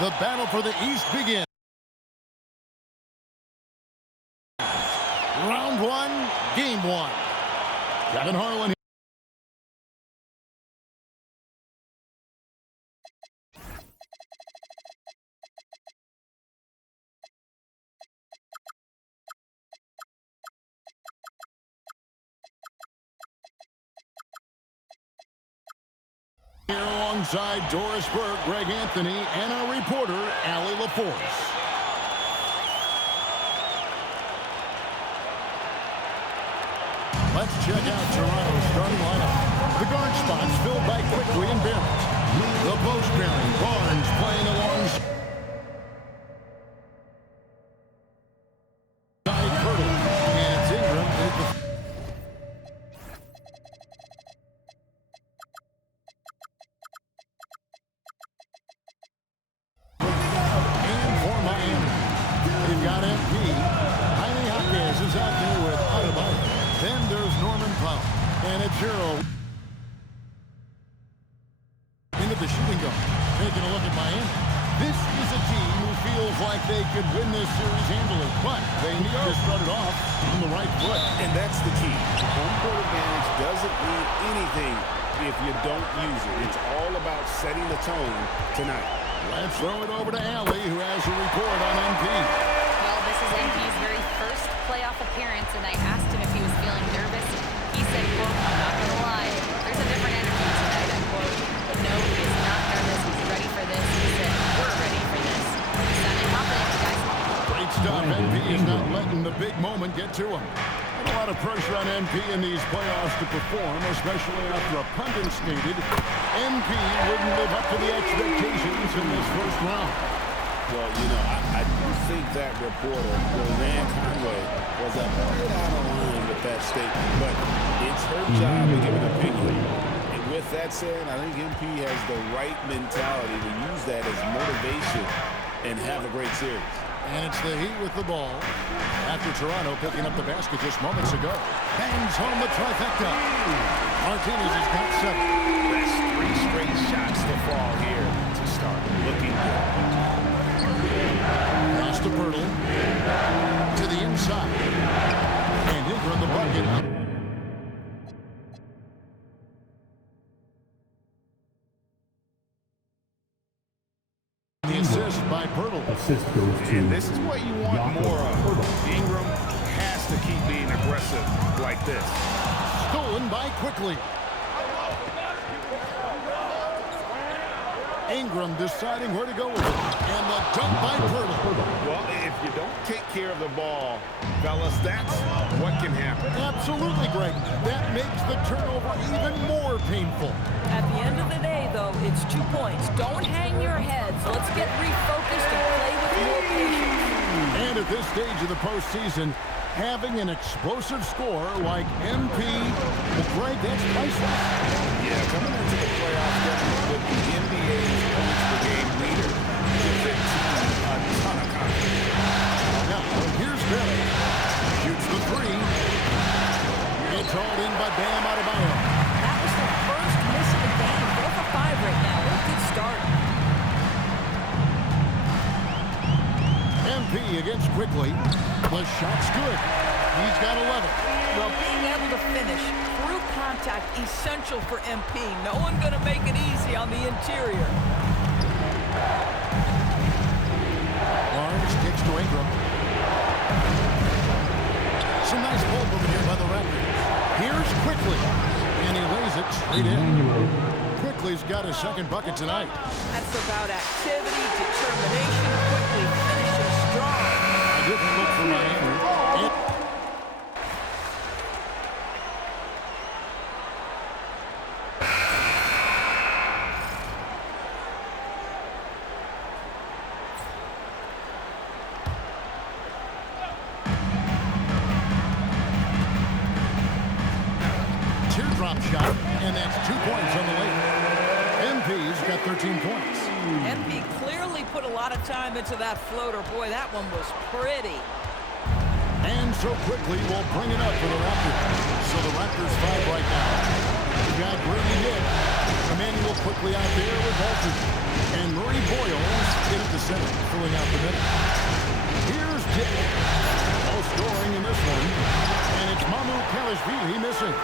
The battle for the East begins. Round one, game one. Kevin Harlan. Here alongside Doris Burke, Greg Anthony, and our reporter, Allie LaForce. Let's check out Toronto's starting lineup. The guard spots filled by Quickly and Barrett. The post pairing, Barnes playing alongside Pirtle. And it's Ingram at the and for Miami. They've got MP. Jaime Jaquez is out there with Adebayo. Then there's Norman Powell. And it's Hero into the shooting guard. Taking a look at Miami. This is a team who feels like they could win this series handily, but they need to start it off on the right foot. And that's the key. Home court advantage doesn't mean anything if you don't use it. It's all about setting the tone tonight. Let's throw it over to Allie, who has a report on MP. Well, this is MP's very first playoff appearance, and I asked him if he was feeling nervous. He said, quote, "I'm not going to lie, there's a different energy tonight," unquote. But no, he is not nervous. He's ready for this. He said, "We're ready for this." He sounded confident, guys. Great stuff. MP is not letting the big moment get to him. And a lot of pressure on MP in these playoffs to perform, especially after a pundit stated MP wouldn't live up to the expectations in this first round. Well, you know, I do think that reporter, Roseanne Conway, was a bit out of line with that statement, but it's her job to give an opinion. And with that said, I think MP has the right mentality to use that as motivation and have a great series. And it's the Heat with the ball after Toronto picking up the basket just moments ago. Bangs home the trifecta. Martinez has got 7. That's 3 straight shots to fall here to start looking good. Pass to Pirtle. To the inside. And Ingram the bucket. The assist by Pirtle. Assist goes to And this is what you want more of. Ingram has to keep being aggressive like this. Stolen by Quickly. Ingram deciding where to go with it. And the dunk by Pirtle. Well, if you don't take care of the ball, fellas, that's what can happen. Absolutely, Greg. That makes the turnover even more painful. At the end of the day, though, it's 2 points. Don't hang your heads. Let's get refocused and play with more patience. And at this stage of the postseason, having an explosive score like MP, well, Greg, that's priceless. Yeah, coming into the playoffs with the NBA's points per game leader gives their team a ton of confidence. Now, here's Barry. Shoots the 3. It's hauled in by Bam Adebayo. That was their first miss of the game. 4 for 5 right now. What a good start. MP against Quickly. The shot's good. He's got 11. Well, being able to finish through contact, essential for MP. No one going to make it easy on the interior. Barnes kicks to Ingram. Some nice ball movement here by the Raptors. Here's Quickly. And he lays it straight in. Quickly's got his second bucket tonight. That's about activity, determination, quickly finishing strong. A different look for Miami. Teardrop shot, and that's 2 points on the layup. MP's got 13 points. MP clearly put a lot of time into that floater. Boy, that one was pretty. And so Quickly will bring it up for the Raptors. So the Raptors 5 right now. We got Brady Hill. Emmanuel Quickly out there with Walter. And Murray Boyles in at the filling out the middle. Here's Dick. No scoring in this one. And it's Mamukelashvili missing.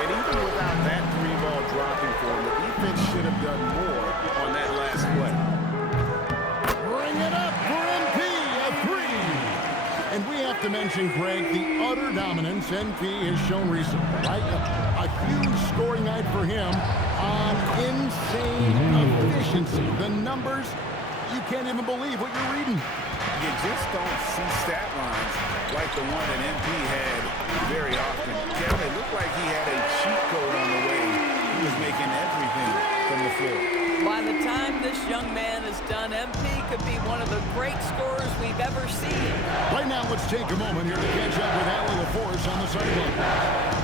And even without that three-ball dropping for him, the defense should have done more on that last play. Bring it up for MP, a three. And we have to mention, Greg, the utter dominance NP has shown recently, right? A huge scoring night for him on insane efficiency. The numbers, you can't even believe what you're reading. You just don't see stat lines like the one that MP had very often. Kevin, it looked like he had a cheat code on the way. He was making everything from the floor. By the time this young man is done, MP could be one of the great scorers we've ever seen. Right now, let's take a moment here to catch up with Allie LaForce on the sideline.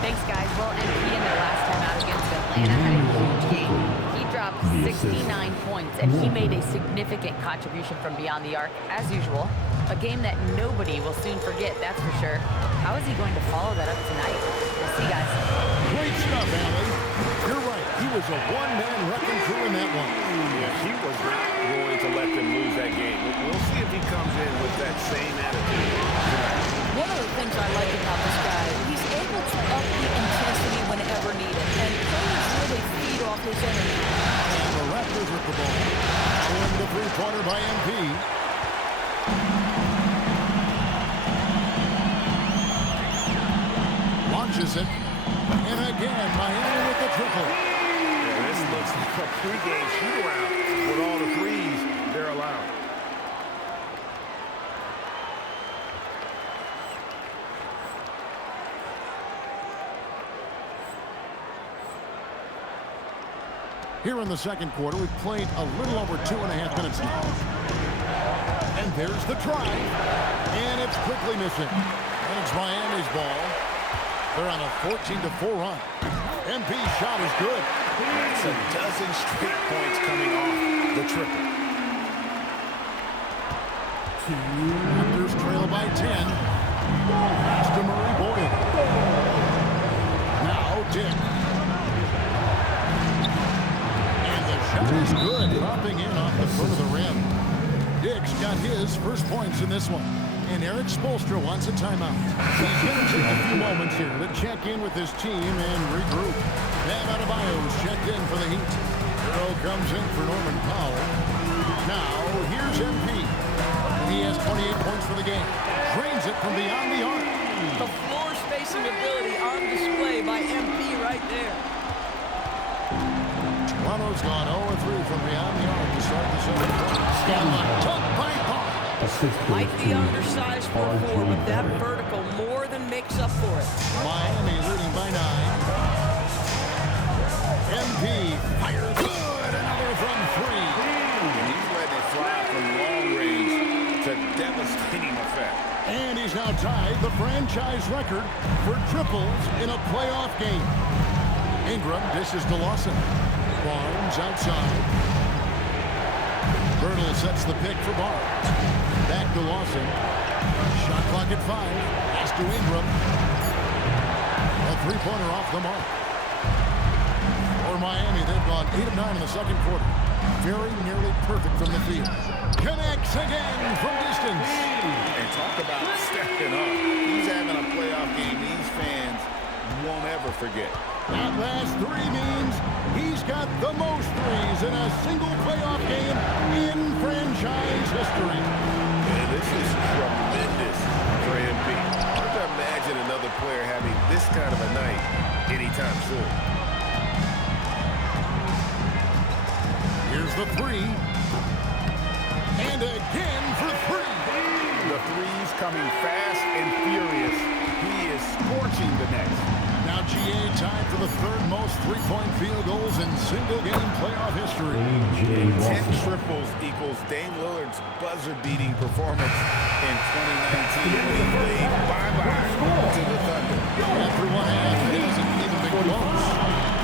Thanks, guys. Well, MP in their last time out against Atlanta had a huge game. He dropped 69 points, and he made a significant contribution from beyond the arc, as usual. A game that nobody will soon forget, that's for sure. How is he going to follow that up tonight? We'll see, guys. Great stuff, Allie. You're right. He was a one-man wrecking crew in that one. Yeah, he was not going to let them lose that game. We'll see if he comes in with that same attitude. One of the things I like about this guy, he's able to up the intensity whenever needed, and players really feed off his energy. And the Raptors with the ball. Following the three-pointer by MP. Launches it. And again, Miami with the triple. Yeah, this looks like a pregame shoot-around with all the threes they're allowed. Here in the second quarter, we've played a little over 2.5 minutes now. And there's the try. And it's quickly missing. And it's Miami's ball. They're on a 14-4 run. MP's shot is good. That's a dozen straight points coming off the triple. Raptors trail by 10. Pass to Murray Boyd. Now Dick. And the shot is good. Dropping in off the foot of the rim. Dick's got his first points in this one. And Eric Spoelstra wants a timeout. He's going to take a few moments here to check in with his team and regroup. Bam Adebayo's checked in for the Heat. Hero comes in for Norman Powell. Now, here's MP. He has 28 points for the game. Drains it from beyond the arc. The floor spacing ability on display by MP right there. Toronto's gone 0-3 from beyond the arc to start the second quarter. Scanlon took by Hart. Might be undersized for 4, but that vertical more than makes up for it. Miami leading by 9. MP fires good. Another from 3. He's letting it fly from long range to devastating effect. And he's now tied the franchise record for triples in a playoff game. Ingram dishes to Lawson. Barnes outside. Birtle sets the pick for Barnes. Back to Lawson. Shot clock at 5. Pass to Ingram. A three-pointer off the mark. For Miami, they've gone 8 of 9 in the second quarter. Very nearly perfect from the field. Connects again from distance. And talk about stepping up. He's having a playoff game these fans won't ever forget. That last 3 means he's got the most threes in a single playoff game in franchise history. And this is tremendous for MP. Hard to imagine another player having this kind of a night anytime soon. Here's the 3. And again for 3. The threes coming fast and furious. He is scorching the nets. Now GA tied for the 3rd most three-point field goals in single-game playoff history. 10 triples equals Dame Lillard's buzzer-beating performance in 2019. He played bye-bye to the Thunder. After one half, it hasn't even been close.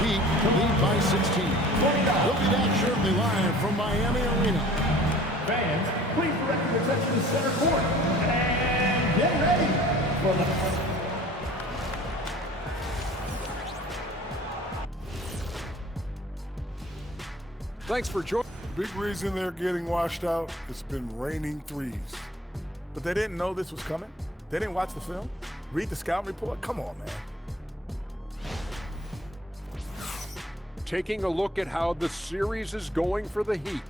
Heat lead by 16. We'll be back shortly live from Miami Arena. Fans, please direct your attention to center court and get ready for the... Thanks for joining. big reason they're getting washed out, it's been raining threes. But they didn't know this was coming? They didn't watch the film? Read the scout report? Come on, man. Taking a look at how the series is going for the Heat.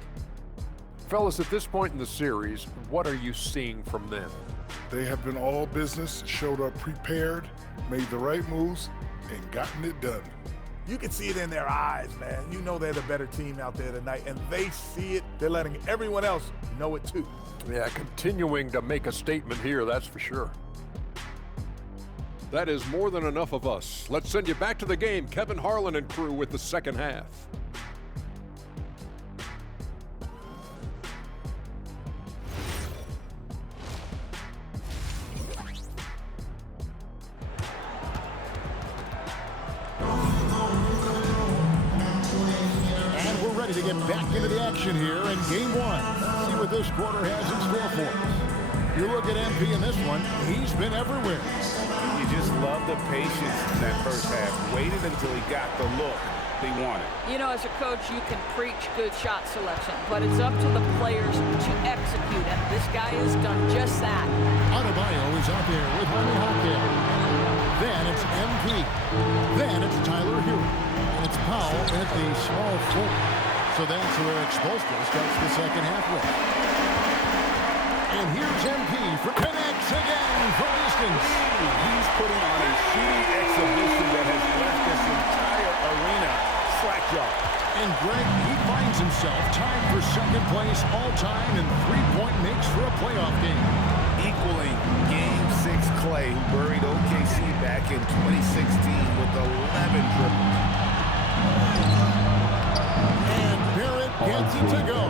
Fellas, at this point in the series, what are you seeing from them? They have been all business, showed up prepared, made the right moves, and gotten it done. You can see it in their eyes, man. You know they're the better team out there tonight, and they see it. They're letting everyone else know it too. Yeah, continuing to make a statement here, that's for sure. That is more than enough of us. Let's send you back to the game. Kevin Harlan and crew with the second half. And we're ready to get back into the action here in game one. See what this quarter has in store for us. You look at MP in this one, he's been everywhere. You just love the patience in that first half. Waited until he got the look he wanted. You know, as a coach, you can preach good shot selection, but it's up to the players to execute, and this guy has done just that. Adebayo is out there with Remy Hawkeye. Then it's MP. Then it's Tyler Hero. And it's Powell at the small forward. So that's where Expulstra starts the second half with. And here's MP for connects again from distance. He's putting on a shooting exhibition that has left this entire arena slack-jawed. And Greg, he finds himself tied for second place all-time in three-point makes for a playoff game. Equaling Game 6 Clay, who buried OKC back in 2016 with 11 triples. And Barrett gets it to go.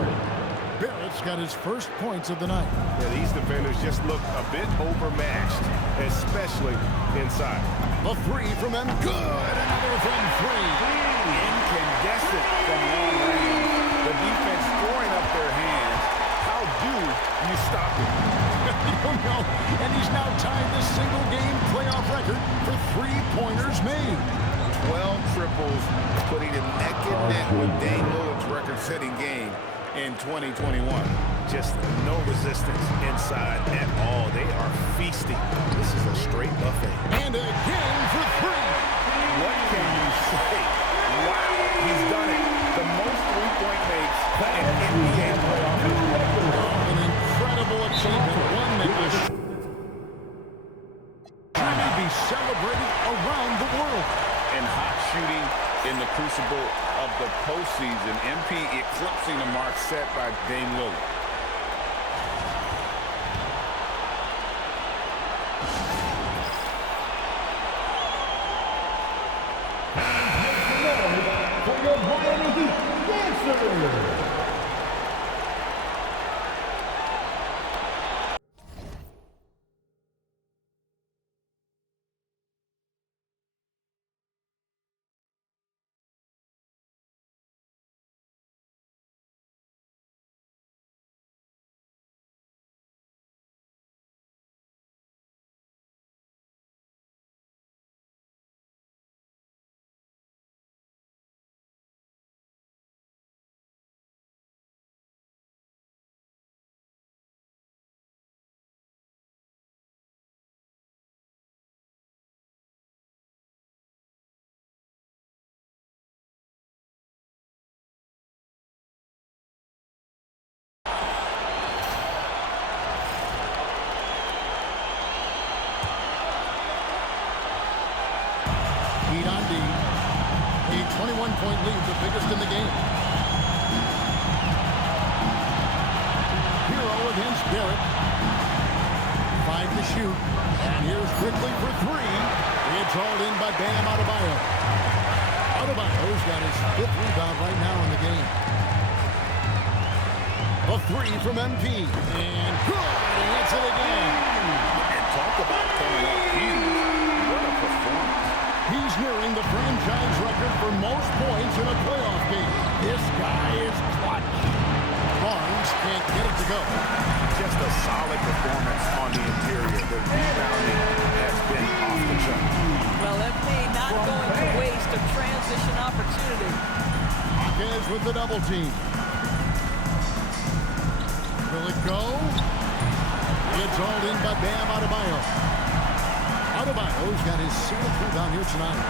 Barrett's got his first points of the night. Yeah, these defenders just look a bit overmatched, especially inside. A three from them. Good. Another from three. Incandescent from long range. The defense throwing up their hands. How do you stop it? You don't know. And he's now tied the single-game playoff record for three-pointers made. 12 triples, putting him neck and neck with Dame Lillard's record-setting game in 2021. Just no resistance inside at all. They are feasting. This is a straight buffet. And again for three. What can you say? Wow, he's done it. The most three-point makes in NBA playoff history. An incredible achievement. One that will truly be celebrated around the world. And hot shooting in the crucible of the postseason. MP eclipsing the mark set by Dame Lillard. For your Miami Heat dancers. Heat on D. A 21-point lead, the biggest in the game. Hero against Barrett. 5 to shoot. And here's quickly for three. It's hauled in by Bam Adebayo. Adebayo's got his 5th rebound right now in the game. A three from MP. And good. He hits it again. And talk about coming up huge. What a performance. He's nearing the franchise record for most points in a playoff game. This guy is clutch. Barnes can't get it to go. Just a solid performance on the interior. The rebounding has been off the chart. Well, MP not going to waste a transition opportunity. Hawkins with the double team. it go? It's all in by Bam Adebayo. Adebayo's got his 7th rebound here tonight.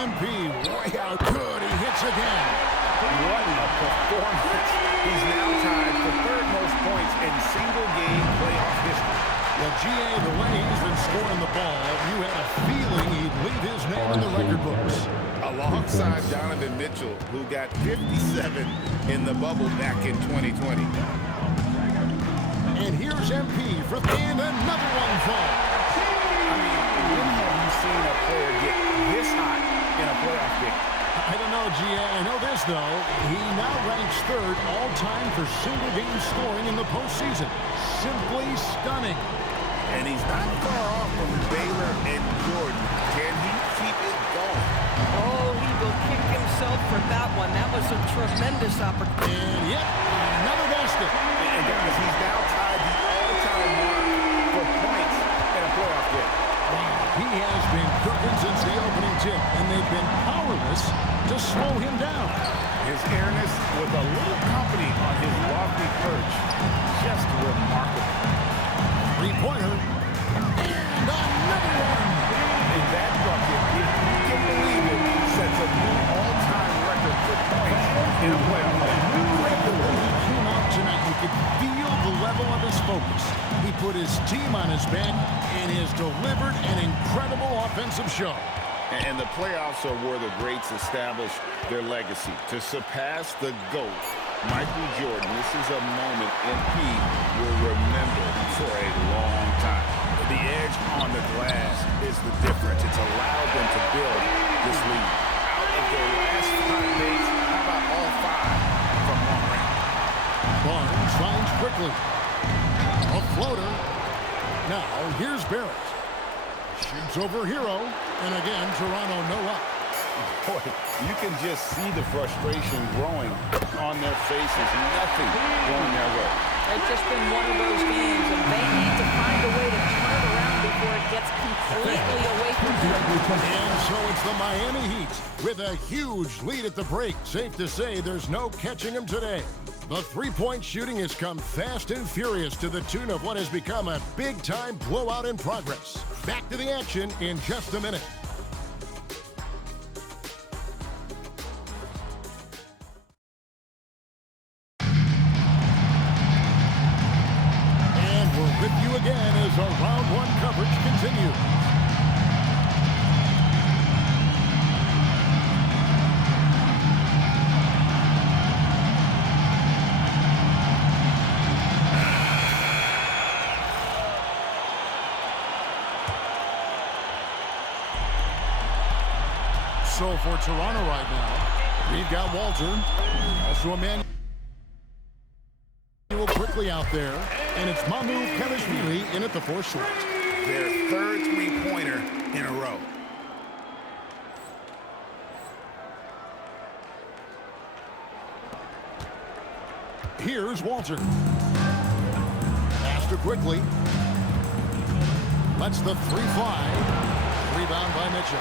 MP way out good. He hits again. What a performance. He's now tied for 3rd most points in single-game playoff history. Well, GA, the way he's been scoring the ball, you had a feeling he'd leave his name in the record books. Alongside Donovan Mitchell, who got 57 in the bubble back in 2020. And here's MP for and another one fall. I mean, when have you seen a player get this hot in a playoff game? I don't know, GA. I know this, though. He now ranks 3rd all-time for single-game scoring in the postseason. Simply stunning. And he's not far off from Baylor and Jordan. Can he keep it going? Oh, he will kick himself for that one. That was a tremendous opportunity. And yep, another basket. And guys, he's now tied the all-time mark for points in a playoff game. He has been cooking since the opening tip, and they've been powerless to slow him down. His airness with a little company on his lofty perch. Just remarkable. Three-pointer. And another one. And that bucket, if you can believe it, sets a new all-time record for points in a playoff game. The way he came out tonight, you could feel the level of his focus. He put his team on his back and has delivered an incredible offensive show. And the playoffs are where the greats establish their legacy. To surpass the GOAT, Michael Jordan, this is a moment MP will remember for a long time. The edge on the glass is the difference. It's allowed them to build this lead. Out of their last 5 days, how about all 5 from long range? Barnes finds quickly. A floater. Now, here's Barrett. Shoots over Hero. And again, Toronto no up. Boy, you can just see the frustration growing on their faces. Nothing going their way. It's just been one of those games, and they need to find a way to turn it around before it gets completely away from them. And so it's the Miami Heat with a huge lead at the break. Safe to say there's no catching them today. The three-point shooting has come fast and furious to the tune of what has become a big-time blowout in progress. Back to the action in just a minute. And we're with you again as our round one coverage continues. So for Toronto right now, we've got Walter, also Emmanuel quickly out there, and it's Mamu Kelishvili in at the 4 short. Their 3rd three-pointer in a row. Here's Walter. Pass to quickly. Lets the 3 fly. Rebound by Mitchell.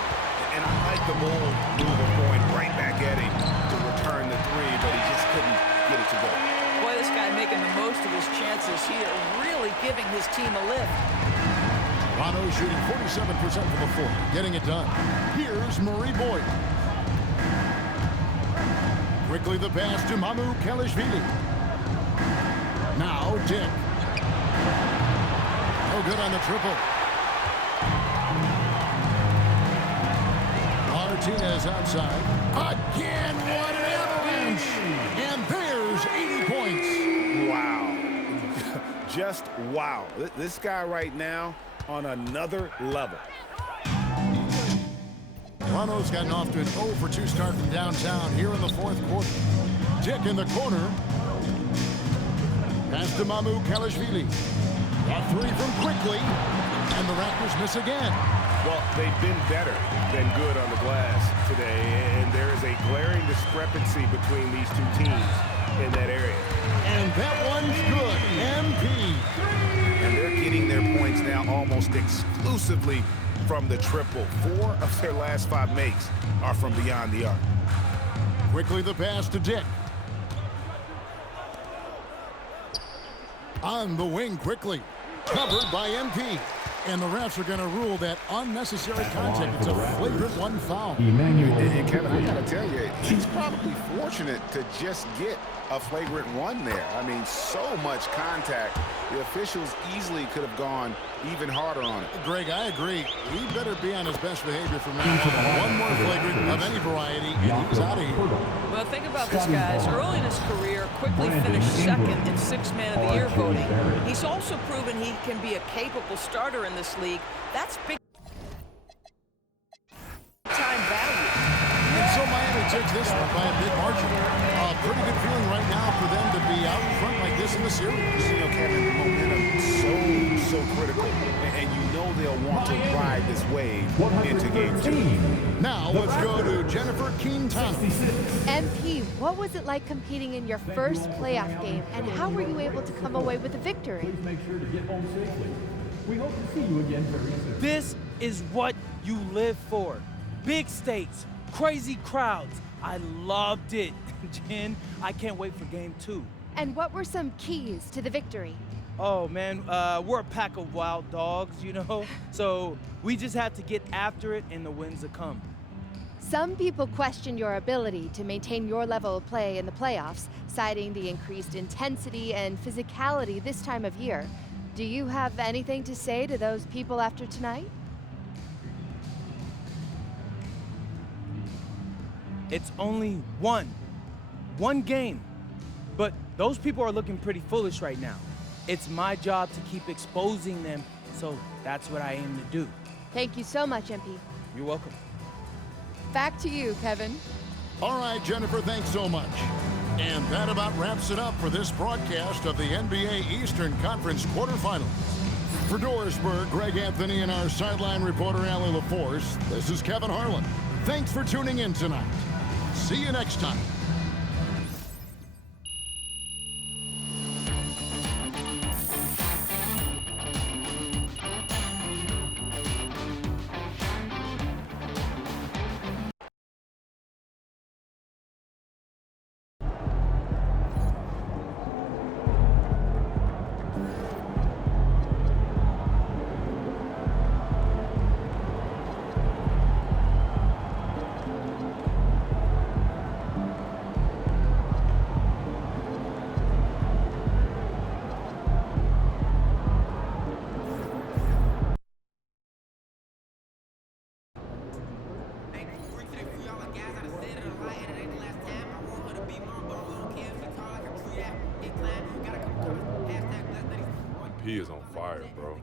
And I like the bold move of going right back at him to return the 3, but he just couldn't get it to go. Boy, this guy making the most of his chances here, really giving his team a lift. Toronto shooting 47% for the 4, getting it done. Here's Murray Boyd. Quickly the pass to Mamu Kelishvili. Now Dick. No good on the triple. Martinez outside. Again, what an avalanche! And there's 80 points. Wow. Just wow. This guy right now on another level. Toronto's gotten off to an 0 for 2 start from downtown here in the 4th quarter. Dick in the corner. Pass to Mamu Kelishvili. That 3 from quickly. And the Raptors miss again. Well, they've been better than good on the glass today, and there is a glaring discrepancy between these 2 teams in that area. And that one's good. MP. And they're getting their points now almost exclusively from the triple. 4 of their last 5 makes are from beyond the arc. Quickly the pass to Dick. On the wing quickly. Covered by MP. And the refs are going to rule that unnecessary contact. It's a flagrant one foul. And Kevin, I got to tell you, he's probably fortunate to just get a flagrant one there. I mean, so much contact. The officials easily could have gone even harder on it. Greg, I agree. He better be on his best behavior from now on. One more flagrant of any variety, and he's out of here. Well, think about this, guys. Early in his career, quickly finished second in Sixth Man of the Year voting. He's also proven he can be a capable starter in this league. That's big time value. And so Miami takes this one by a big margin. Pretty good feeling right now for them to be out in front like this in the series. You know, Kevin, the momentum so critical. And you know they'll want to ride this wave into game 2. Now let's go to Jennifer Quintana. MP, what was it like competing in your first playoff game, and how were you able to come away with a victory? Please make sure to get home safely. We hope to see you again very soon. This is what you live for. Big stakes, crazy crowds. I loved it. Jen, I can't wait for game 2. And what were some keys to the victory? Oh, man, we're a pack of wild dogs, you know? So we just have to get after it and the wins will come. Some people question your ability to maintain your level of play in the playoffs, citing the increased intensity and physicality this time of year. Do you have anything to say to those people after tonight? It's only one game. But those people are looking pretty foolish right now. It's my job to keep exposing them, so that's what I aim to do. Thank you so much, MP. You're welcome. Back to you, Kevin. All right, Jennifer, thanks so much. And that about wraps it up for this broadcast of the NBA Eastern Conference quarterfinals. For Dorisburg, Greg Anthony, and our sideline reporter, Allie LaForce, this is Kevin Harlan. Thanks for tuning in tonight. See you next time. He is on fire, bro.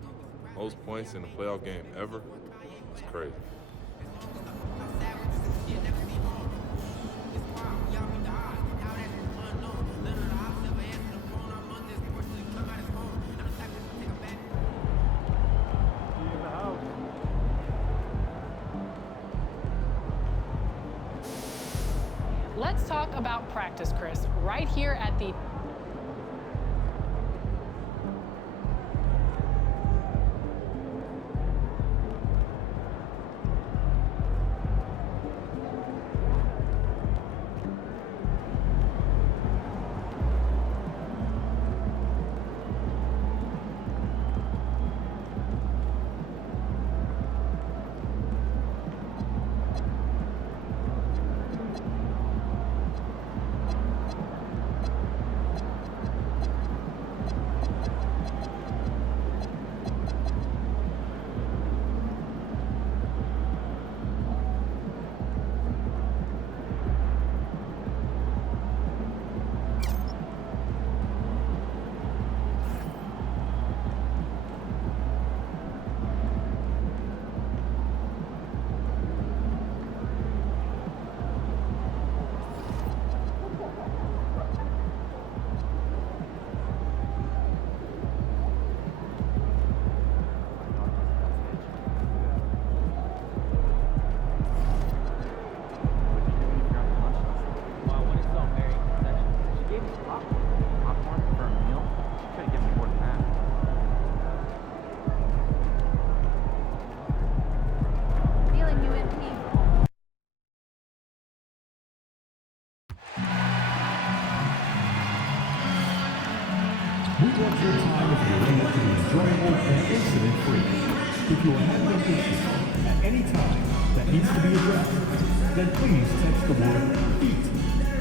Most points in a playoff game ever. It's crazy. Let's talk about practice, Chris. Right here at the We want your time at the arena to be enjoyable and incident-free. If you are having an issue at any time that needs to be addressed, then please text the word HEAT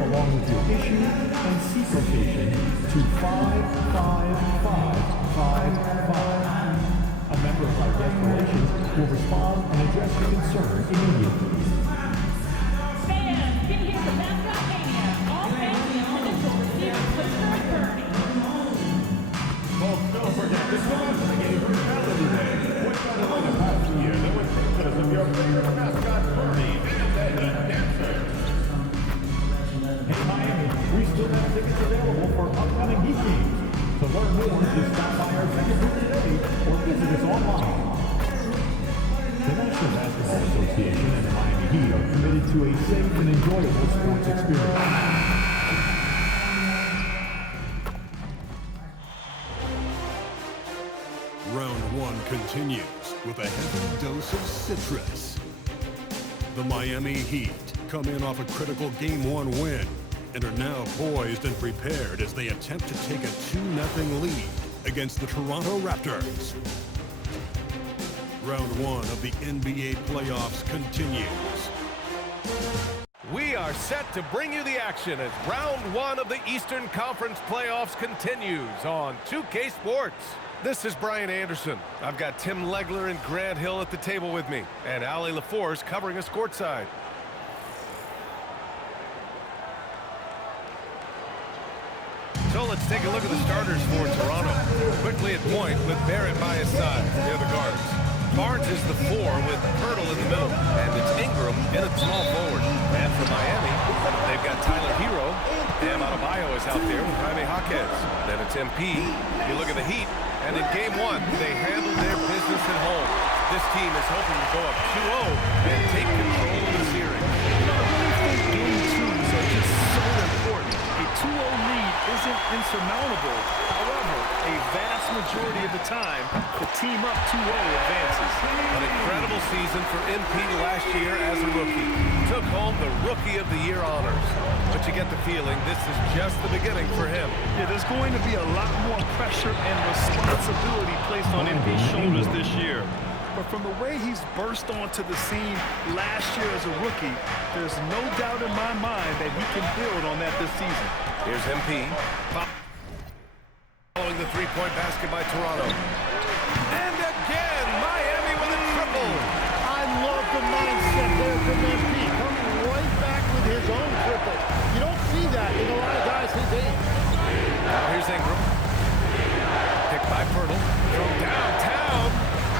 along with your issue and seat location to 55555. A member of our guest relations will respond and address your concern immediately. Fans, get here for Mascot Mania. All family and officials receive Clifford Bernie. Folks, don't forget to come out to the game for Calendar Day. What's better than the past year than with pictures of your favorite mascot, Bernie, and the Heat Dancers? In Miami, we still have tickets available for upcoming Heat games. To learn more, just stop by our ticket booth today or visit us online. The National Basketball Association and the Miami Heat are committed to a safe and enjoyable sports experience. Round one continues with a heavy dose of citrus. The Miami Heat come in off a critical Game 1 win and are now poised and prepared as they attempt to take a 2-0 lead against the Toronto Raptors. Round one of the NBA playoffs continues. We are set to bring you the action as round one of the Eastern Conference playoffs continues on 2K Sports. This is Brian Anderson. I've got Tim Legler and Grant Hill at the table with me, and Allie LaForce covering us courtside. So let's take a look at the starters for Toronto. Quickly at point with Barrett by his side. They're the guards. Barnes is the 4 with Pirtle in the middle. And it's Ingram in at small forward. And for Miami, they've got Tyler Hero. Bam Adebayo is out there with Jaime Jaquez. Then it's MP. You look at the Heat. And in Game 1, they handled their business at home. This team is hoping to go up 2-0 and take control of the series. You know, I really think Game 2s are just so important. A 2-0 lead isn't insurmountable. However, a vast majority of the time, the team up 2-0 advances. An incredible season for MP last year as a rookie. Took home the Rookie of the Year honors. But you get the feeling this is just the beginning for him. Yeah, there's going to be a lot more pressure and responsibility placed on MP's shoulders this year. But from the way he's burst onto the scene last year as a rookie, there's no doubt in my mind that he can build on that this season. Here's MP. Following the three-point basket by Toronto. And again, Miami with a triple. I love the mindset there from MP. Coming right back with his own triple. You don't see that in a lot of guys his age. Now here's Ingram. Picked by Pirtle. From downtown.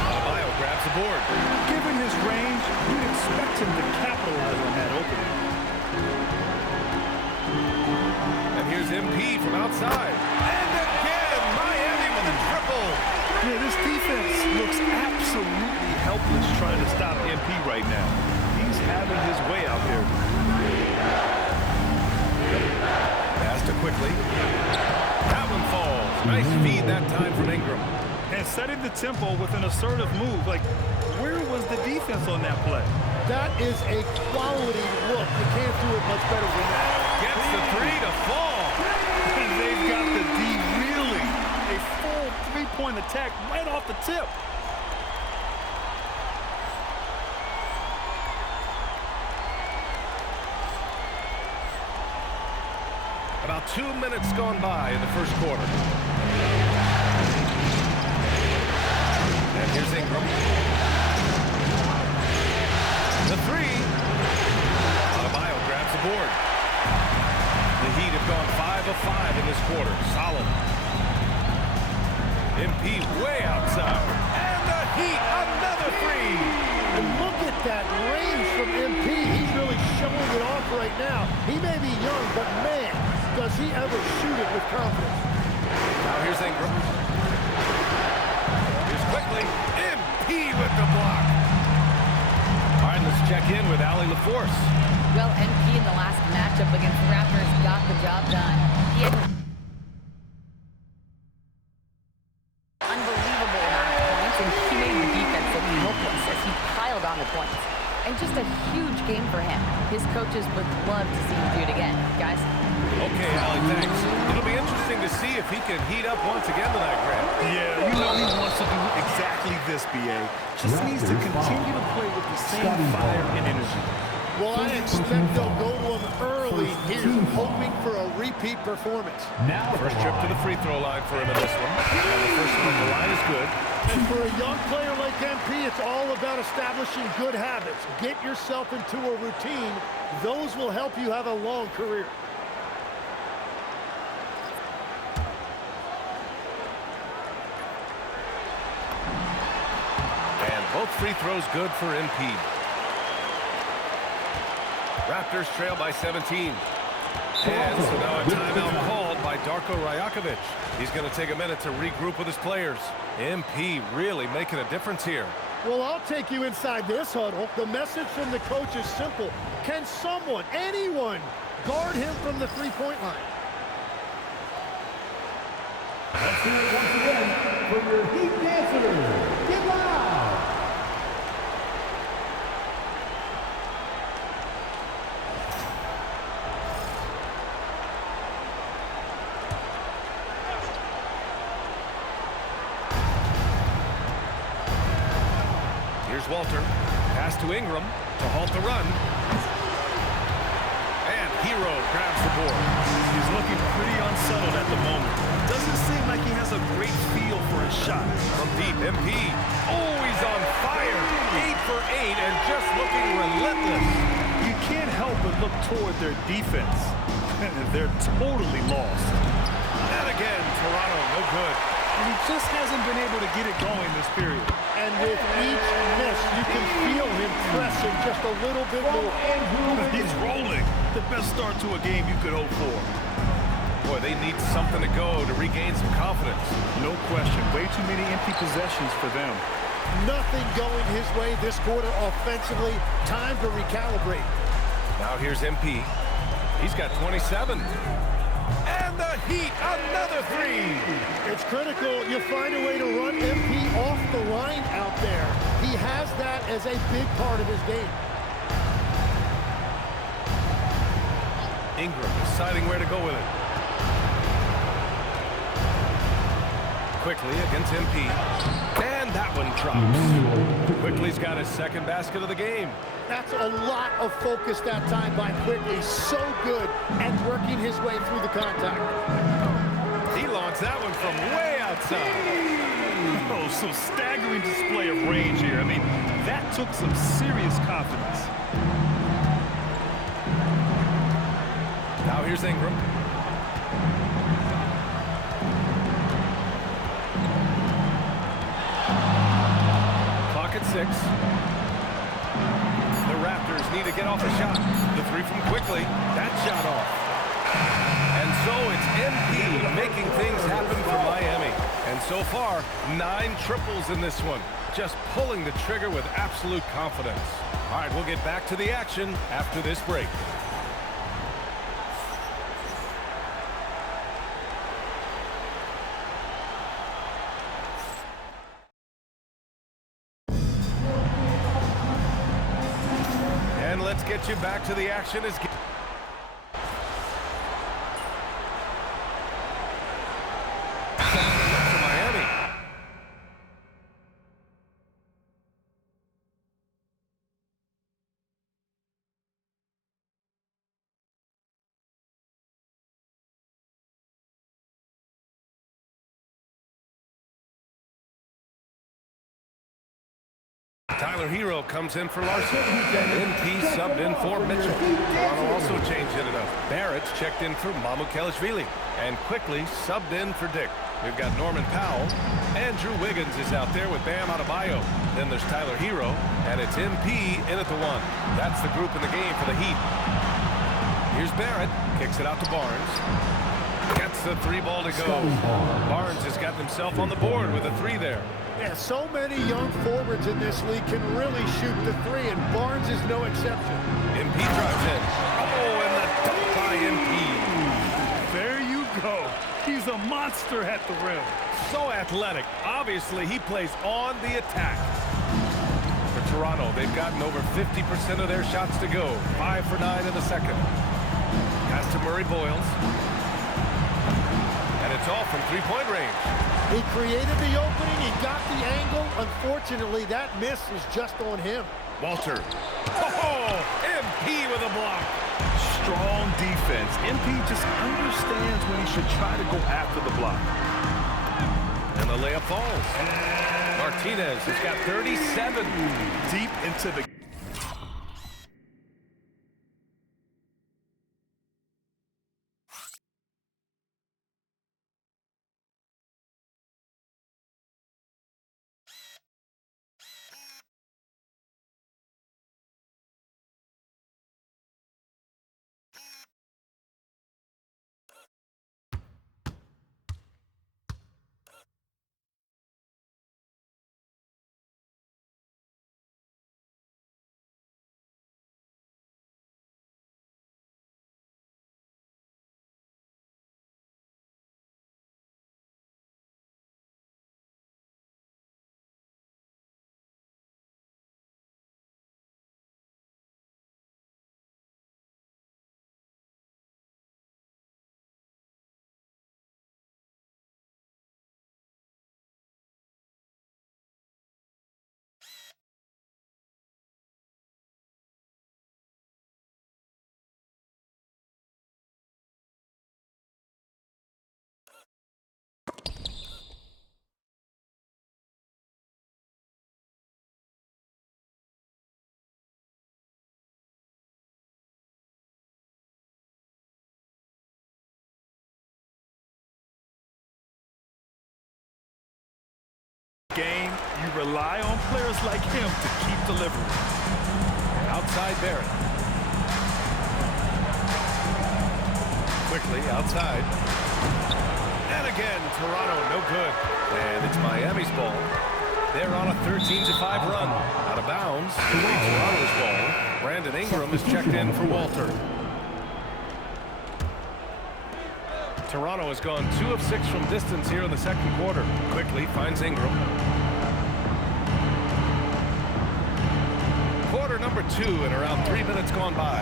Adebayo grabs the board. Given his range, you'd expect him to capitalize on that opening. And here's MP from outside. And again, Miami with a triple. Yeah, this defense looks absolutely helpless trying to stop MP right now. He's having his way out there. Pass to Quickly. That one falls. Nice feed that time from Ingram. And setting the tempo with an assertive move. Like, where was the defense on that play? That is a quality look. You can't do it much better than that. Gets the 3 to fall. And they've got the D reeling. A full three-point attack right off the tip. About 2 minutes gone by in the first quarter. And here's Ingram. The 3. Adebayo grabs the board. The Heat have gone 5 of 5 in this quarter. Solid. MP way outside. And the Heat, another 3. And look at that range from MP. He's really showing it off right now. He may be young, but man, does he ever shoot it with confidence. Now here's Ingram. Here's Quickly. MP with the block. All right, let's check in with Allie LaForce. Well, MP in the last matchup against the Raptors got the job done. He had unbelievable amount of points, and he made the defense look hopeless as he piled on the points. and just a huge game for him. His coaches would love to see him do it again. Guys? Okay, Allie, thanks. It'll be interesting to see if he can heat up once again tonight, Grant. Yeah, you know he wants to do exactly this, B.A. Just needs to continue to play with the same fire and energy. Well, I expect they'll go to him early here, hoping for a repeat performance. First trip to the free throw line for him in this one. And the first one at the line is good. And for a young player like MP, it's all about establishing good habits. Get yourself into a routine. Those will help you have a long career. And both free throws good for MP. Raptors trail by 17. And so now a timeout called by Darko Rajakovic. He's going to take a minute to regroup with his players. MP really making a difference here. Well, I'll take you inside this huddle. The message from the coach is simple. Can someone, anyone, guard him from the three-point line? Let's hear it once again for your Heat dancers. Get loud! Here's Walter. Pass to Ingram to halt the run. And Hero grabs the board. He's looking pretty unsettled at the moment. Doesn't seem like he has a great feel for his shot. From deep, MP. Oh, he's on fire. 8 for 8 and just looking relentless. You can't help but look toward their defense. They're totally lost. And again, Toronto, no good. And he just hasn't been able to get it going this period. And with each miss, you can feel him pressing just a little bit more. He's rolling. The best start to a game you could hope for. Boy, they need something to go to regain some confidence. No question. Way too many empty possessions for them. Nothing going his way this quarter offensively. Time to recalibrate. Now here's MP. He's got 27. And the Heat, another three. It's critical you find a way to run MP off the line out there. He has that as a big part of his game. Ingram deciding where to go with it. Quickly against MP. And that one drops. Quickly's got his second basket of the game. That's a lot of focus that time by Quickly. So good at working his way through the contact. He launched that one from way outside. Oh, so staggering display of range here. I mean, that took some serious confidence. Now here's Ingram. Clock at 6. The Raptors need to get off the shot. The three from Quickly. That shot off. And so it's MP making things happen for Miami. And so far, 9 triples in this one. Just pulling the trigger with absolute confidence. All right, we'll get back to the action after this break. And let's get you back to the action as Tyler Hero comes in for Larson. And MP subbed in for Mitchell. Toronto also changed it up. Barrett's checked in for Mamukelashvili. And Quickly subbed in for Dick. We've got Norman Powell. Andrew Wiggins is out there with Bam Adebayo. Then there's Tyler Hero. And it's MP in at the 1. That's the group in the game for the Heat. Here's Barrett. Kicks it out to Barnes. Gets the 3 ball to go. Barnes has got himself on the board with a 3 there. Yeah, so many young forwards in this league can really shoot the 3, and Barnes is no exception. MP drives in. Oh, and the dunk by MP. There you go. He's a monster at the rim. So athletic. Obviously, he plays on the attack. For Toronto. They've gotten over 50% of their shots to go. 5 for 9 in the second. Pass to Murray Boyles. And it's all from three-point range. He created the opening. He got the angle. Unfortunately, that miss is just on him. Walter. Oh, MP with a block. Strong defense. MP just understands when he should try to go after the block. And the layup falls. Martinez has got 37. Deep into the... game, you rely on players like him to keep delivering. Outside Barrett. Quickly outside. And again, Toronto no good. And it's Miami's ball. They're on a 13-5 run. Out of bounds. Toronto's ball. Brandon Ingram is checked in for Walter. Toronto has gone 2 of 6 from distance here in the second quarter. Quickly finds Ingram. Quarter number 2 and around 3 minutes gone by.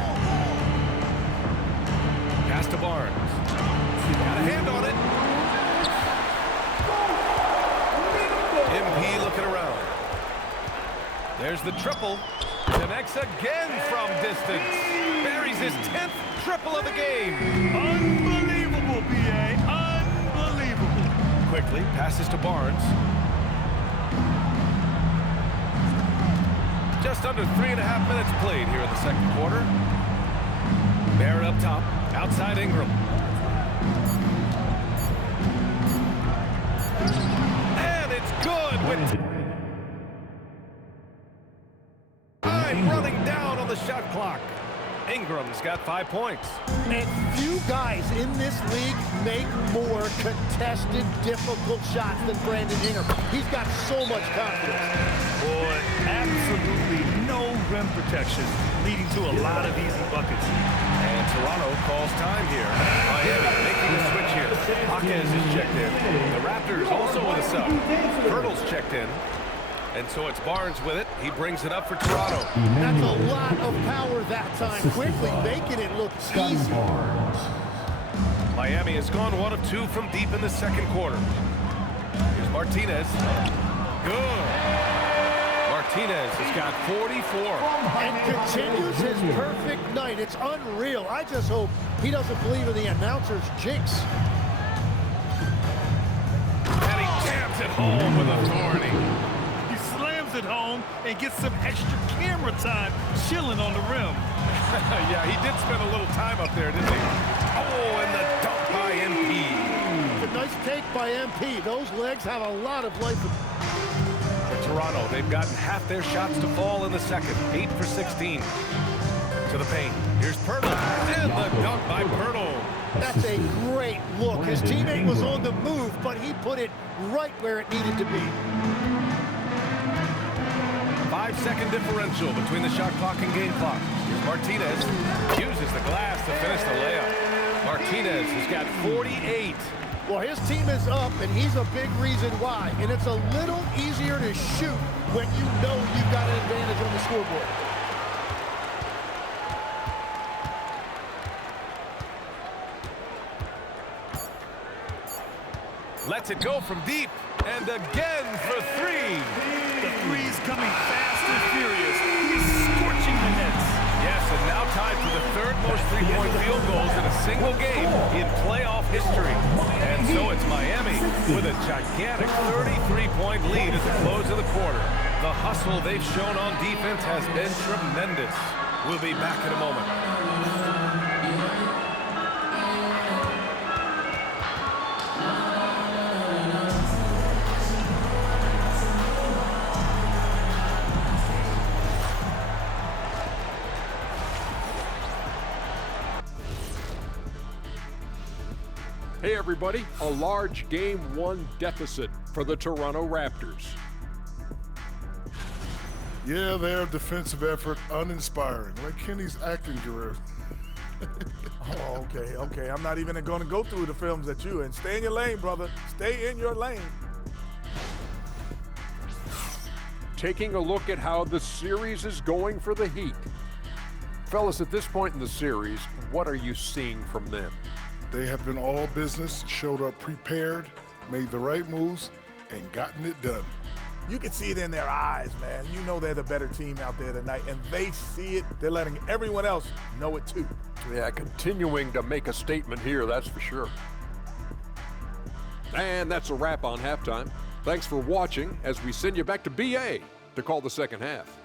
Pass to Barnes. Got a hand on it. MP looking around. There's the triple. Connects again from distance. Buries his 10th triple of the game. Unbelievable, B.A. Unbelievable. Quickly passes to Barnes. Just under 3.5 minutes played here in the second quarter. Barrett up top. Outside Ingram. And it's good with time running down on the shot clock. Ingram's got 5 points. And few guys in this league make more contested, difficult shots than Brandon Ingram. He's got so much confidence. Boy, absolutely no rim protection, leading to a lot of easy buckets. And Toronto calls time here. Miami making the switch here. Jaquez is checked in. The Raptors also with a sub. Pirtle's checked in. And so it's Barnes with it. He brings it up for Toronto. That's a lot of power that time. Quickly making it look easy. Miami has gone 1 of 2 from deep in the second quarter. Here's Martinez. Good. Martinez has got 44. And continues his perfect night. It's unreal. I just hope he doesn't believe in the announcer's jinx. And he jams it home with authority. At home and get some extra camera time chilling on the rim. Yeah, he did spend a little time up there, didn't he? Oh, and the dunk by MP. It's a nice take by MP. Those legs have a lot of life. For Toronto, they've gotten half their shots to fall in the second. 8 for 16. To the paint. Here's Pirtle. And the dunk by Pirtle. That's a great look. His teammate was on the move, but he put it right where it needed to be. 5-second differential between the shot clock and game clock. Here's Martinez. Uses the glass to finish the layup. Martinez has got 48. Well, his team is up, and he's a big reason why. And it's a little easier to shoot when you know you've got an advantage on the scoreboard. Lets it go from deep, and again for three. The three's coming fast and furious. He's scorching the nets. Yes, and now tied for the third most three-point field goals in a single game in playoff history. And so it's Miami with a gigantic 33-point lead at the close of the quarter. The hustle they've shown on defense has been tremendous. We'll be back in a moment. Hey everybody, a large Game 1 deficit for the Toronto Raptors. Yeah, their defensive effort uninspiring, like Kenny's acting career. Oh, okay. I'm not even going to go through the films at you. And stay in your lane, brother. Stay in your lane. Taking a look at how the series is going for the Heat. Fellas, at this point in the series, what are you seeing from them? They have been all business, showed up prepared, made the right moves, and gotten it done. You can see it in their eyes, man. You know they're the better team out there tonight, and they see it. They're letting everyone else know it too. Yeah, continuing to make a statement here, that's for sure. And that's a wrap on halftime. Thanks for watching as we send you back to BA to call the second half.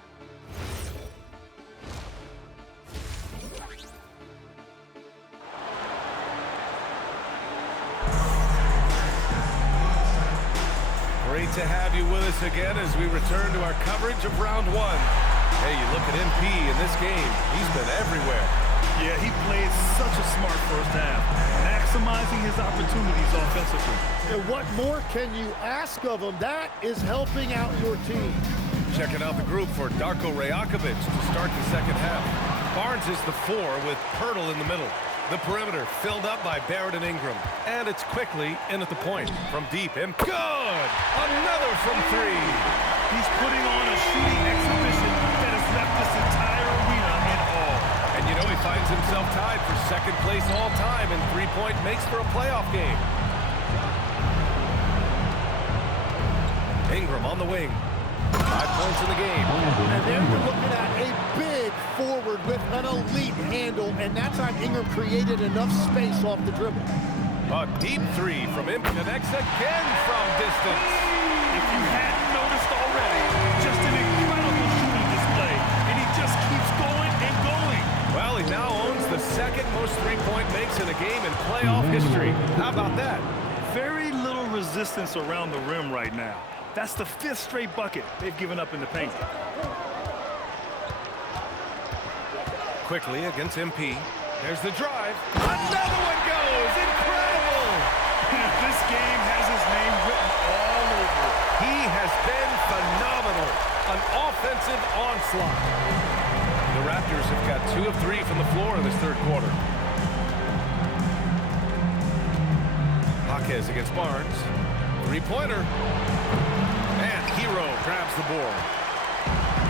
Great to have you with us again as we return to our coverage of round one. Hey, you look at MP in this game, he's been everywhere. Yeah, he played such a smart first half, maximizing his opportunities offensively. And what more can you ask of him? That is helping out your team. Checking out the group for Darko Rajakovic to start the second half. Barnes is the 4 with Pirtle in the middle. The perimeter filled up by Barrett and Ingram. And it's quickly in at the point from deep and good! Another from 3. He's putting on a shooting exhibition that has left this entire arena in awe. And you know he finds himself tied for second place all time in three-point makes for a playoff game. Ingram on the wing. 5 points in the game. And then we're looking at a big forward with an elite handle, and that time Ingram created enough space off the dribble. A deep 3 from him. Connects again from distance. If you hadn't noticed already, just an incredible shooting display, and he just keeps going and going. Well, he now owns the second most three-point makes in a game in playoff history. How about that? Very little resistance around the rim right now. That's the 5th straight bucket they've given up in the paint. Quickly against MP. There's the drive. Another one goes! Incredible! This game has his name written all over it. He has been phenomenal. An offensive onslaught. The Raptors have got 2 of 3 from the floor in this third quarter. Jaquez against Barnes. Three-pointer. And Hero grabs the board.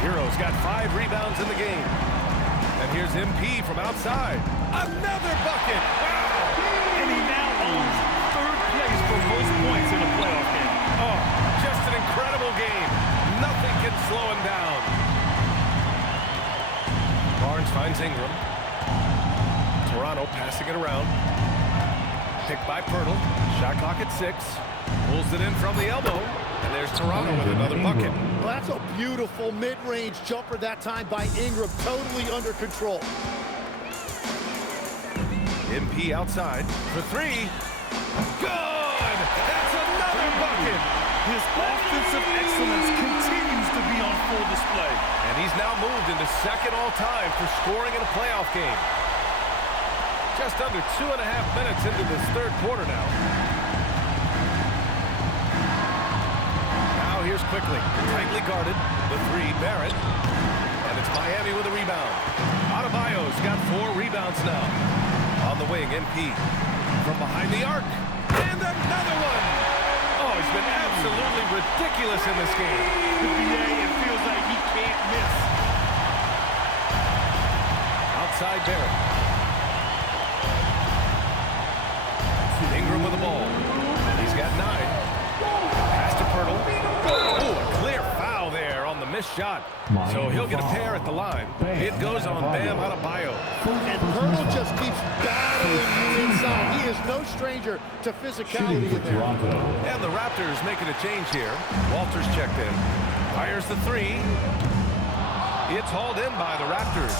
Hero's got 5 rebounds in the game. And here's MP from outside. Another bucket! Wow! And he now owns 3rd place for most points in a playoff game. Oh, just an incredible game. Nothing can slow him down. Barnes finds Ingram. Toronto passing it around. Picked by Pirtle. Shot clock at 6. Pulls it in from the elbow. And there's Toronto with another bucket. Well, that's a beautiful mid-range jumper that time by Ingram. Totally under control. MP outside for 3. Good! That's another bucket! His offensive excellence continues to be on full display. And he's now moved into second all-time for scoring in a playoff game. Just under 2.5 minutes into this third quarter now. Now here's quickly, tightly guarded, the 3, Barrett. And it's Miami with a rebound. Adebayo's got 4 rebounds now. On the wing, MP. From behind the arc. And another one. Oh, he's been absolutely ridiculous in this game. The BA, it feels like he can't miss. Outside Barrett. Ingram with the ball. He's got 9. Pass to Pirtle. Oh, a clear foul there on the missed shot. So he'll get a pair at the line. It goes on Bam Adebayo. And Pirtle just keeps battling you inside. He is no stranger to physicality in there. And the Raptors making a change here. Walters checked in. Fires the 3. It's hauled in by the Raptors.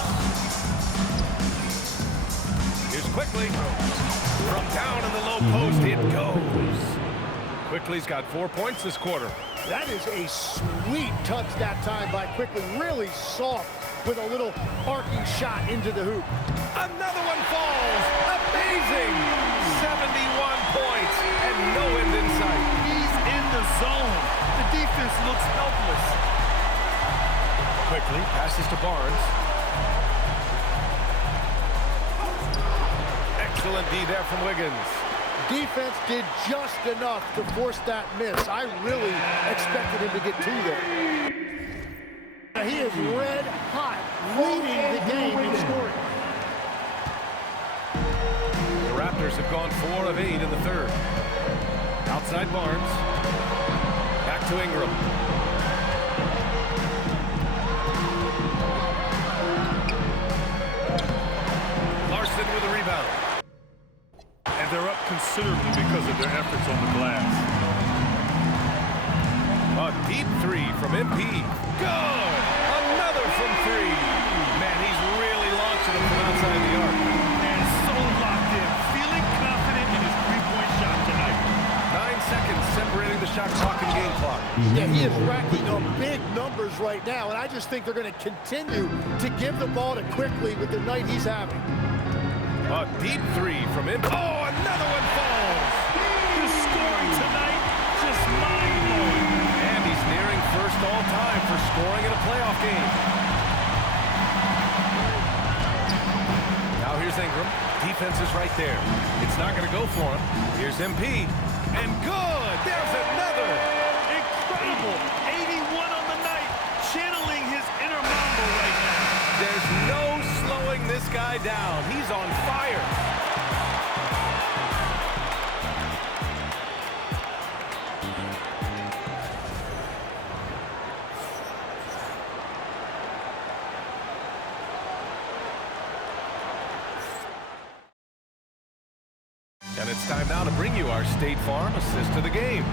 Here's Quickly. From down in the low post, it goes. Quickly's got 4 points this quarter. That is a sweet touch that time by Quickly. Really soft with a little arcing shot into the hoop. Another one falls. Amazing. 71 points and no end in sight. He's in the zone. The defense looks helpless. Quickly passes to Barnes. Excellent D there from Wiggins. Defense did just enough to force that miss. I really expected him to get 2 there. He is red hot, leading the game in scoring. The Raptors have gone 4 of 8 in the third. Outside Barnes. Back to Ingram. Larson with a rebound. And they're up considerably because of their efforts on the glass. A deep 3 from MP. Good! Another from 3. Man, he's really launching them from outside the arc. And so locked in, feeling confident in his three-point shot tonight. 9 seconds separating the shot clock and game clock. Yeah, he is racking up big numbers right now, and I just think they're going to continue to give the ball to Quickly with the night he's having. A deep 3 from him. Oh, another one falls. His scoring tonight, just mind-blowing. And he's nearing first all-time for scoring in a playoff game. Now here's Ingram. Defense is right there. It's not going to go for him. Here's MP. And good. There's another. Incredible. 81 on the night. Channeling his inner Mamba right now. There's no slowing this guy down. He's on fire. And it's time now to bring you our State Farm assist of the game.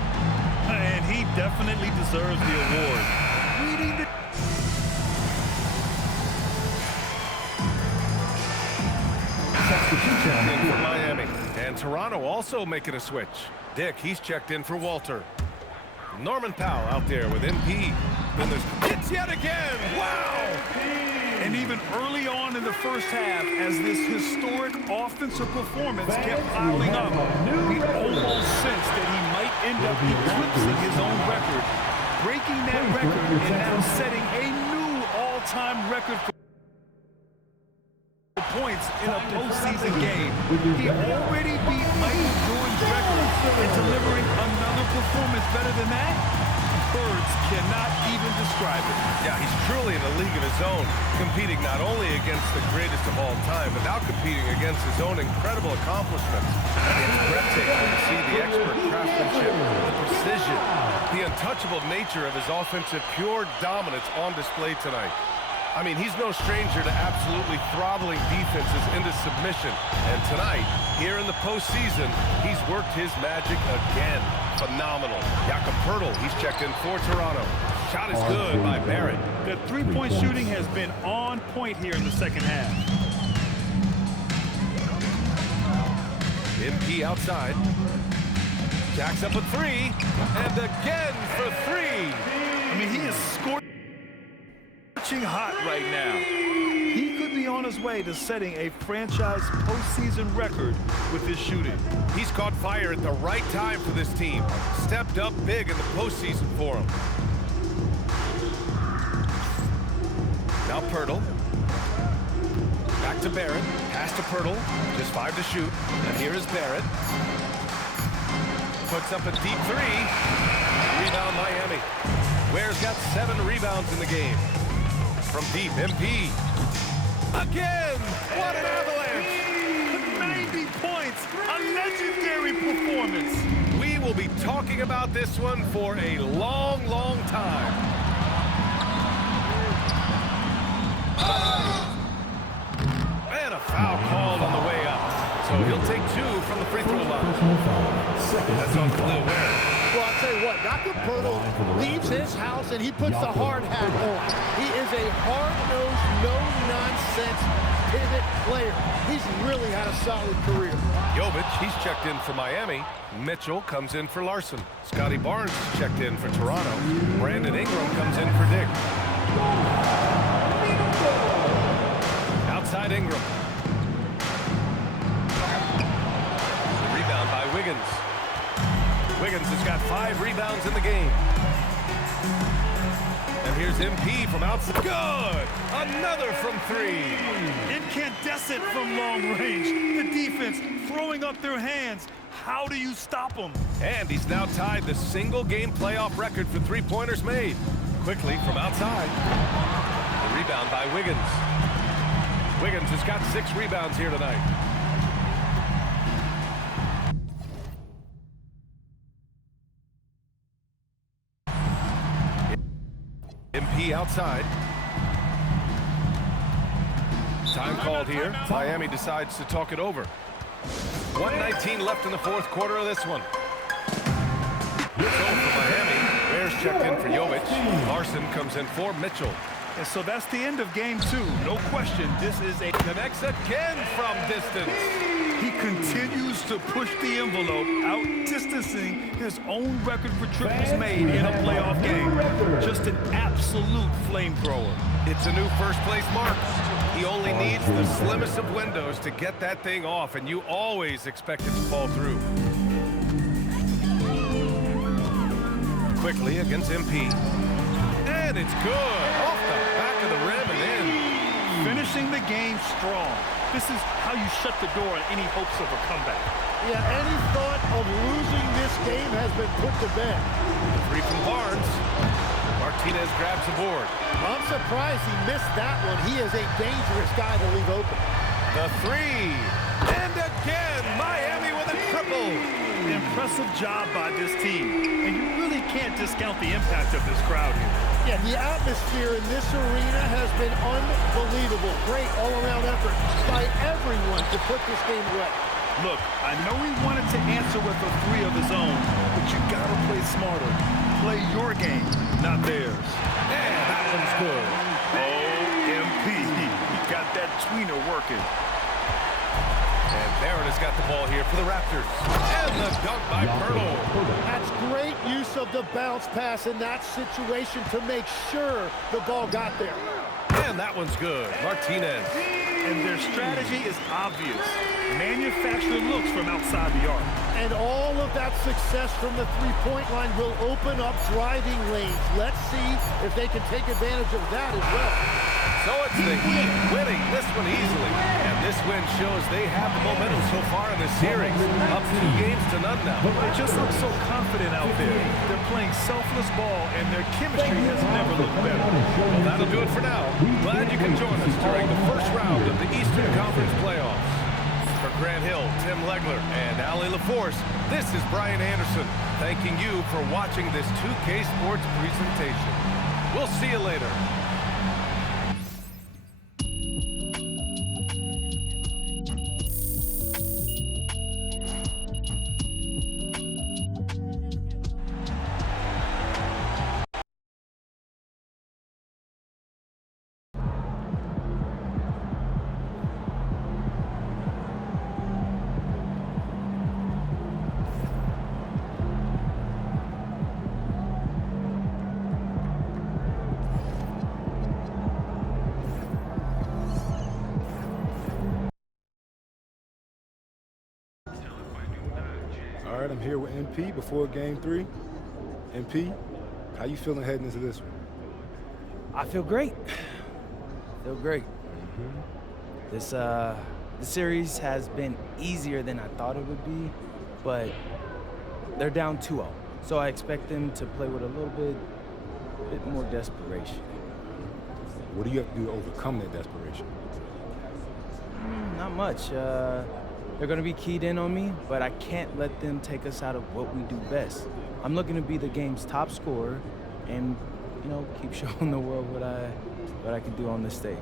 And he definitely deserves the award. Reading the Checked in for Miami. And Toronto also making a switch. Dick, he's checked in for Walter. Norman Powell out there with MP. Then there's hits yet again. Wow! And even early on in the first half, as this historic offensive performance kept piling up, we almost sensed that he might end up eclipsing his own record, breaking that record and now setting a new all-time record for points in a postseason game. He already beat Michael Jordan's record, and delivering another performance better than that, words cannot even describe it. Yeah, he's truly in a league of his own, competing not only against the greatest of all time, but now competing against his own incredible accomplishments. It's breathtaking to see the expert craftsmanship, the precision, the untouchable nature of his offensive pure dominance on display tonight. I mean, he's no stranger to absolutely throttling defenses into submission. And tonight, here in the postseason, he's worked his magic again. Phenomenal. Jakob Poeltl, he's checked in for Toronto. Shot is good by Barrett. The three-point shooting has been on point here in the second half. MP outside. Jacks up a 3. And again for 3. I mean, he is scoring hot right now. He could be on his way to setting a franchise postseason record with his shooting. He's caught fire at the right time for this team. Stepped up big in the postseason for him. Now Poeltl. Back to Barrett. Pass to Poeltl. Just 5 to shoot. And here is Barrett. puts up a deep three. Rebound Miami. Ware's got 7 rebounds in the game. From deep, MP. Again! What an avalanche! 90 points! A legendary performance! We will be talking about this one for a long, long time. And a foul called on the way up. So he'll take 2 from the free throw line. That's on Khalil Ware. Well, I'll tell you what, Dr. Poeltl leaves his house and he puts the hard hat on. He is a hard-nosed, no-nonsense pivot player. He's really had a solid career. Jovic, he's checked in for Miami. Mitchell comes in for Larson. Scotty Barnes checked in for Toronto. Brandon Ingram comes in for Dick. Outside Ingram. Rebound by Wiggins. Wiggins has got 5 rebounds in the game. And here's MP from outside. Good! Another from 3. Incandescent from long range. The defense throwing up their hands. How do you stop them? And he's now tied the single-game playoff record for three-pointers made. Quickly from outside. The rebound by Wiggins. Wiggins has got 6 rebounds here tonight. MP outside. Time called here. Miami decides to talk it over. 1:19 left in the 4th quarter of this one. It's over for Miami. Ware's checked in for Jovic. Larson comes in for Mitchell. And so that's the end of game 2. No question, this is a... Connects again from distance. He continues to push the envelope, out-distancing his own record for triples made in a playoff game. Just an absolute flamethrower. It's a new first-place mark. He only needs the slimmest of windows to get that thing off, and you always expect it to fall through. Quickly against MP. And it's good. Off the back of the rim and in. Finishing the game strong. This is how you shut the door on any hopes of a comeback. Yeah, any thought of losing this game has been put to bed. The 3 from Barnes. Martinez grabs the board. I'm surprised he missed that one. He is a dangerous guy to leave open. The 3. And again, Miami with a triple. Impressive job by this team. And you really can't discount the impact of this crowd here. Yeah, the atmosphere in this arena has been unbelievable. Great all-around effort by everyone to put this game away. Look, I know he wanted to answer with a 3 of his own, but you gotta play smarter. Play your game, not theirs. And that one's good. OMP. He got that tweener working. And Barrett has got the ball here for the Raptors. And the dunk by Poeltl. That's great use of the bounce pass in that situation to make sure the ball got there. And that one's good. Martinez. And their strategy is obvious. Manufacture looks from outside the arc. And all of that success from the three-point line will open up driving lanes. Let's see if they can take advantage of that as well. So it's the Heat winning this one easily. And this win shows they have the momentum so far in this series. Up 2 games to none now. They just look so confident out there. They're playing selfless ball, and their chemistry has never looked better. Well, that'll do it for now. Glad you can join us during the first round of the Eastern Conference playoffs. For Grant Hill, Tim Legler, and Allie LaForce, this is Brian Anderson, thanking you for watching this 2K Sports presentation. We'll see you later. All right, I'm here with MP before Game 3. MP, how you feeling heading into this one? I feel great. I feel great. The series has been easier than I thought it would be, but they're down 2-0, so I expect them to play with a little bit more desperation. What do you have to do to overcome that desperation? Not much. They're going to be keyed in on me, but I can't let them take us out of what we do best. I'm looking to be the game's top scorer and, keep showing the world what I can do on the stage.